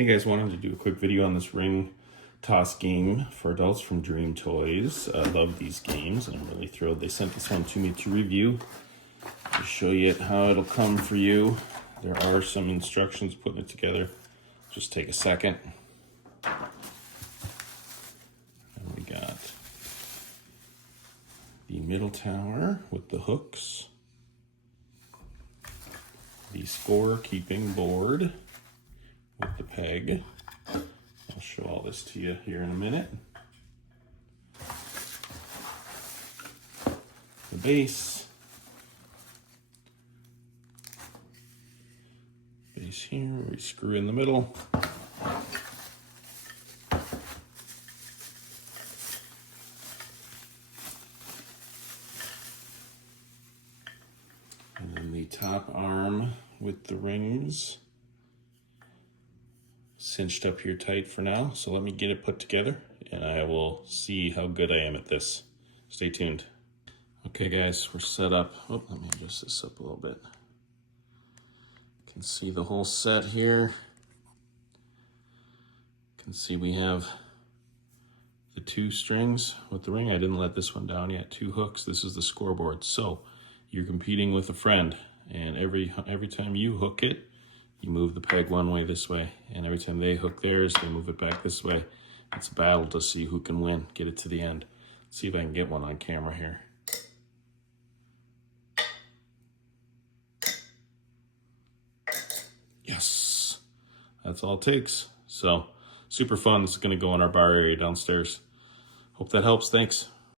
Hey guys, wanted to do a quick video on this ring toss game for adults from DreamToyz. I love these games and I'm really thrilled they sent this one to me to review. To show you how it'll come for you. There are some instructions putting it together. Just take a second. And we got the middle tower with the hooks. The score keeping board with the peg. I'll show all this to you here in a minute. The base. Base here, where we screw in the middle. And then the top arm with the rings cinched up here tight for now. So let me get it put together and I will see how good I am at this. Stay tuned. Okay guys, we're set up. Oh, let me adjust this up a little bit. You can see the whole set here. You can see we have the 2 strings with the ring. I didn't let this one down yet. 2 hooks. This is the scoreboard. So you're competing with a friend, and every time you hook it, you move the peg one way this way, and every time they hook theirs, they move it back this way. It's a battle to see who can win, get it to the end. Let's see if I can get one on camera here. Yes, that's all it takes. So super fun. This is gonna go in our bar area downstairs. Hope that helps. Thanks.